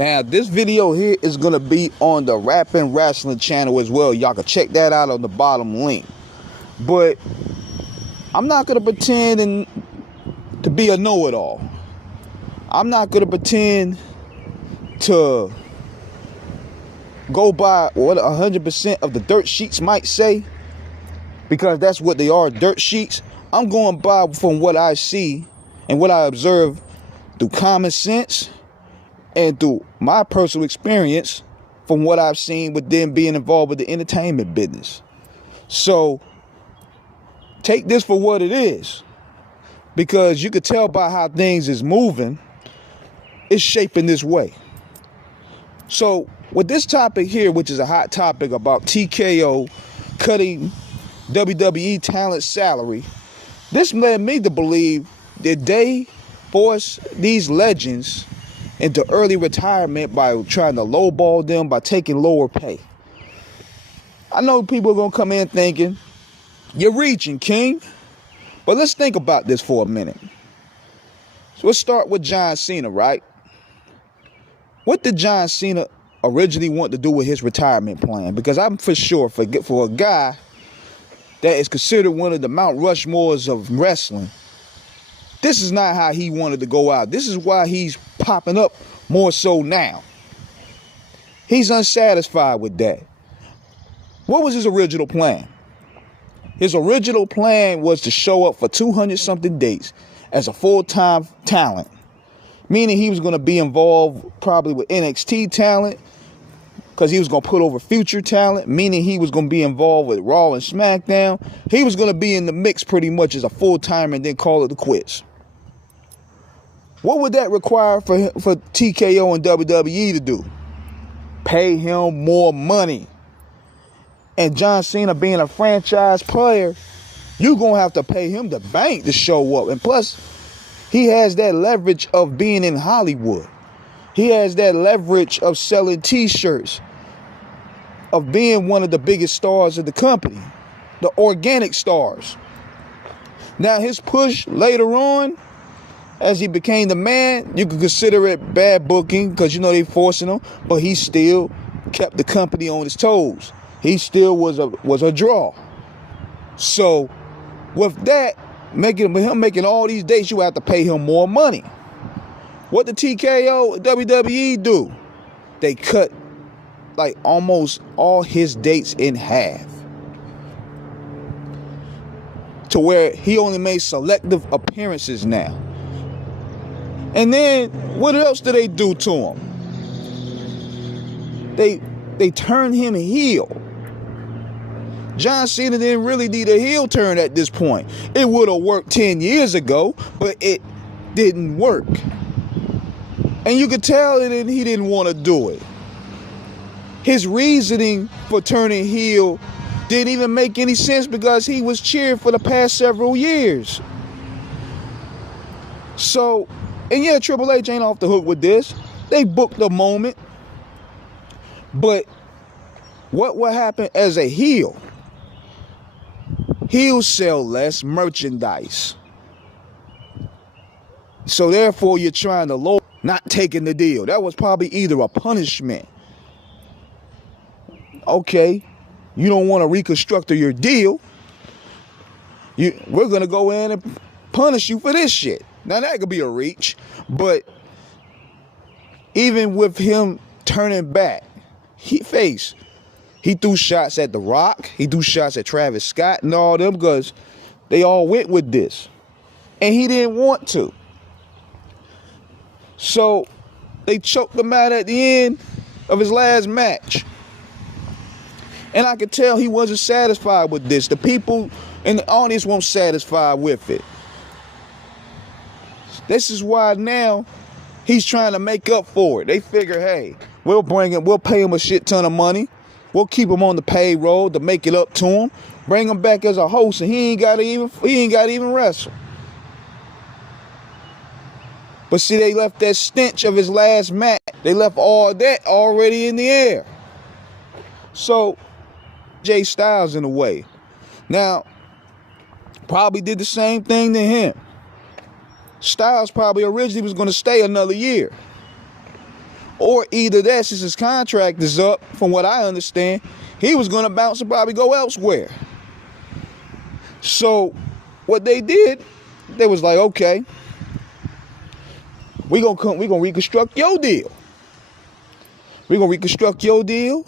Now, this video here is going to be on the Rapping Wrestling channel as well. Y'all can check that out on the bottom link. But I'm not going to pretend to be a know-it-all. I'm not going to pretend to go by what 100% of the dirt sheets might say, because that's what they are, dirt sheets. I'm going by from what I see and what I observe through common sense and through my personal experience from what I've seen with them being involved with the entertainment business. So take this for what it is, because you could tell by how things is moving, it's shaping this way. So with this topic here, which is a hot topic about TKO cutting WWE talent salary, this led me to believe that they force these legends into early retirement by trying to lowball them by taking lower pay. I know people are going to come in thinking, you're reaching, King. But let's think about this for a minute. So let's start with John Cena, right? What did John Cena originally want to do with his retirement plan? Because I'm for sure, for a guy that is considered one of the Mount Rushmores of wrestling, this is not how he wanted to go out. This is why he's popping up more so now. He's unsatisfied with that. What was his original plan? His original plan was to show up for 200-something dates as a full-time talent, meaning he was going to be involved probably with NXT talent, because he was going to put over future talent, meaning he was going to be involved with Raw and SmackDown. He was going to be in the mix pretty much as a full-timer and then call it a quits. What would that require for TKO and WWE to do? Pay him more money. And John Cena being a franchise player, you're going to have to pay him the bank to show up. And plus, he has that leverage of being in Hollywood. He has that leverage of selling t-shirts, of being one of the biggest stars of the company, the organic stars. Now, his push later on, as he became the man, you could consider it bad booking, because you know they forcing him, but he still kept the company on his toes. He still was a draw. So with that, him making all these dates, you have to pay him more money. What did TKO WWE do? They cut like almost all his dates in half, to where he only made selective appearances now. And then what else do they do to him? They turn him heel. John Cena didn't really need a heel turn at this point. It would have worked 10 years ago, but it didn't work. And you could tell that he didn't want to do it. His reasoning for turning heel didn't even make any sense, because he was cheered for the past several years. So, and yeah, Triple H ain't off the hook with this. They booked the moment. But what will happen as a heel? He'll sell less merchandise. So therefore, you're trying to low, not taking the deal. That was probably either a punishment. Okay, you don't want to reconstruct your deal. We're going to go in and punish you for this shit. Now, that could be a reach. But even with him turning back, he threw shots at The Rock. He threw shots at Travis Scott and all them, because they all went with this. And he didn't want to. So they choked him out at the end of his last match. And I could tell he wasn't satisfied with this. The people in the audience weren't satisfied with it. This is why now he's trying to make up for it. They figure, hey, we'll pay him a shit ton of money. We'll keep him on the payroll to make it up to him. Bring him back as a host, and he ain't got to even wrestle. But see, they left that stench of his last match. They left all that already in the air. So, Jay Styles in a way. Now, probably did the same thing to him. Styles probably originally was going to stay another year. Or either that, since his contract is up, from what I understand, he was going to bounce and probably go elsewhere. So what they did, they was like, okay, we gonna reconstruct your deal. We gonna reconstruct your deal,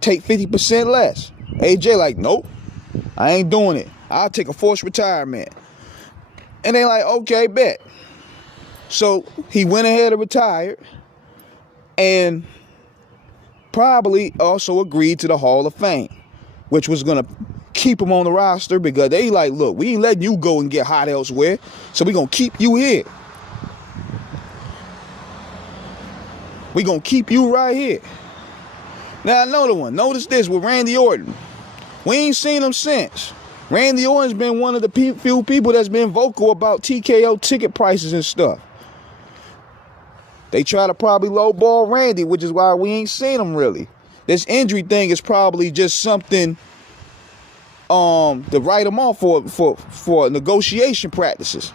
take 50% less. AJ like, nope, I ain't doing it. I'll take a forced retirement. And they like, okay, bet. So he went ahead and retired, and probably also agreed to the Hall of Fame, which was gonna keep him on the roster because they like, look, we ain't letting you go and get hot elsewhere, so we gonna keep you here. We gonna keep you right here. Now another one. Notice this with Randy Orton. We ain't seen him since. Randy Orton's been one of the few people that's been vocal about TKO ticket prices and stuff. They try to probably lowball Randy, which is why we ain't seen him really. This injury thing is probably just something to write him off for negotiation practices.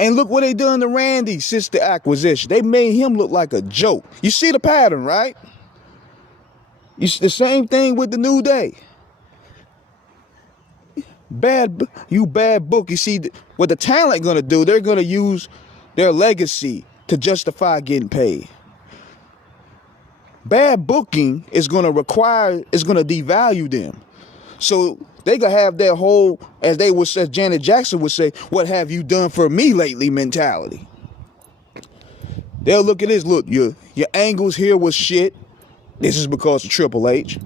And look what they done to Randy since the acquisition. They made him look like a joke. You see the pattern, right? The same thing with the New Day. Bad book. You see, what the talent gonna do, they're gonna use their legacy to justify getting paid. Bad booking is gonna devalue them. So they gonna have that whole, as Janet Jackson would say, what have you done for me lately mentality. They'll look at this, look, your angles here was shit. This is because of Triple H.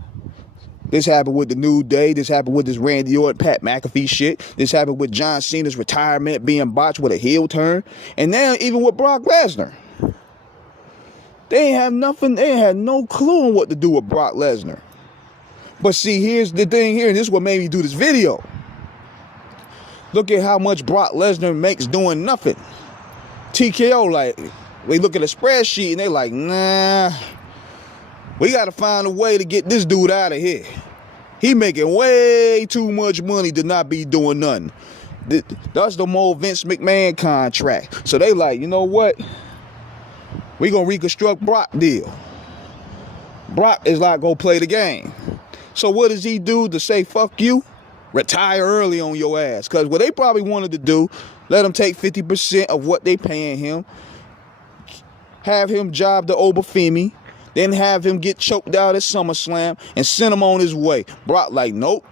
This happened with the New Day. This happened with this Randy Orton, Pat McAfee shit. This happened with John Cena's retirement being botched with a heel turn. And now even with Brock Lesnar. They ain't have nothing, they had no clue on what to do with Brock Lesnar. But see, here's the thing here, and this is what made me do this video. Look at how much Brock Lesnar makes doing nothing. TKO, like, they look at a spreadsheet and they like, nah, we got to find a way to get this dude out of here. He making way too much money to not be doing nothing. That's the more Vince McMahon contract. So they like, you know what? We gonna reconstruct Brock deal. Brock is not gonna play the game. So what does he do to say fuck you? Retire early on your ass. Because what they probably wanted to do, let him take 50% of what they paying him, have him job to Obafemi, then have him get choked out at SummerSlam and send him on his way. Brock like, nope.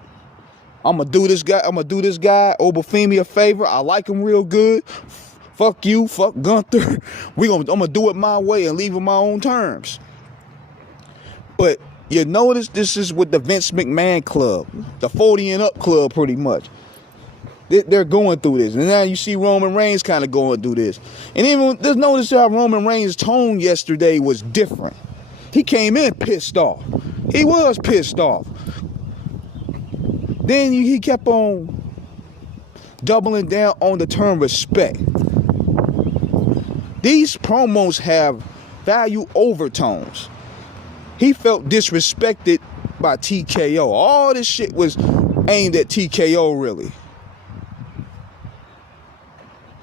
I'm gonna do this guy, Obafemi, a favor. I like him real good. Fuck you, fuck Gunther. I'm gonna do it my way and leave on my own terms. But you notice this is with the Vince McMahon club, the 40 and up club pretty much. They're going through this. And now you see Roman Reigns kind of going through this. And even just notice how Roman Reigns' tone yesterday was different. He came in pissed off. He was pissed off. Then he kept on doubling down on the term respect. These promos have value overtones. He felt disrespected by TKO. All this shit was aimed at TKO, really.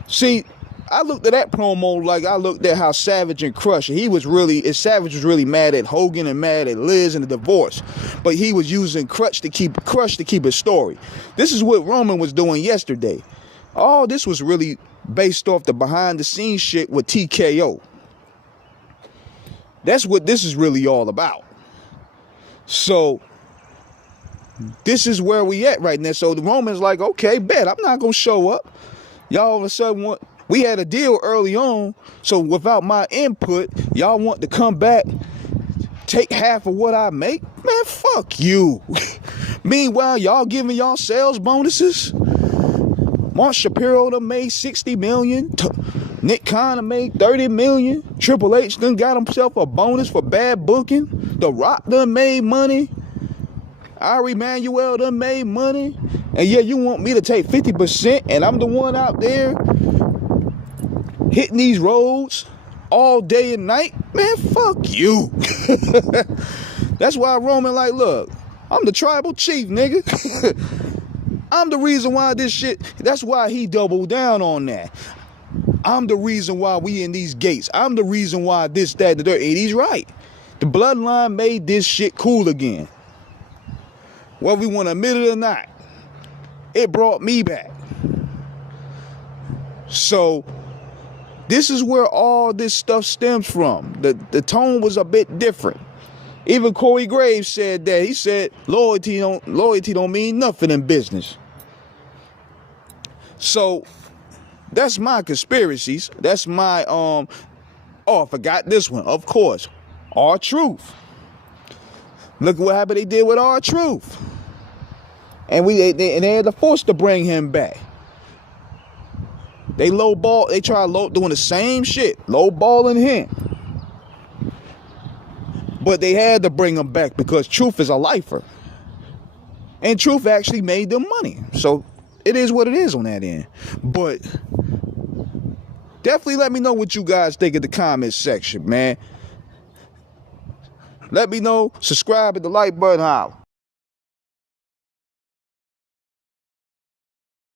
See, I looked at that promo like I looked at how Savage and Crush. Savage was really mad at Hogan and mad at Liz and the divorce. But he was using Crush to keep his story. This is what Roman was doing yesterday. All this was really based off the behind the scenes shit with TKO. That's what this is really all about. So this is where we at right now. So the Roman's like, okay, bet, I'm not gonna show up. Y'all all of a sudden we had a deal early on, so without my input, y'all want to come back, take half of what I make? Man, fuck you. Meanwhile, y'all giving y'all sales bonuses. Mark Shapiro done made $60 million. Nick Khan done made $30 million. Triple H done got himself a bonus for bad booking. The Rock done made money. Ari Emanuel done made money. And yeah, you want me to take 50% and I'm the one out there hitting these roads all day and night? Man, fuck you. That's why Roman like, look, I'm the tribal chief, nigga. I'm the reason why this shit, that's why he doubled down on that. I'm the reason why we in these gates. I'm the reason why this, that, and the third. And he's right. The bloodline made this shit cool again. Whether we want to admit it or not, it brought me back. So this is where all this stuff stems from. The tone was a bit different. Even Corey Graves said that. He said loyalty don't mean nothing in business. So that's my conspiracies. That's my oh, I forgot this one. Of course, R-Truth. Look what happened. They did with R-Truth, and they had the force to bring him back. They lowball. They try doing the same shit, lowballing him. But they had to bring him back because Truth is a lifer, and Truth actually made them money. So it is what it is on that end. But definitely let me know what you guys think in the comments section, man. Let me know. Subscribe, hit the like button, holla.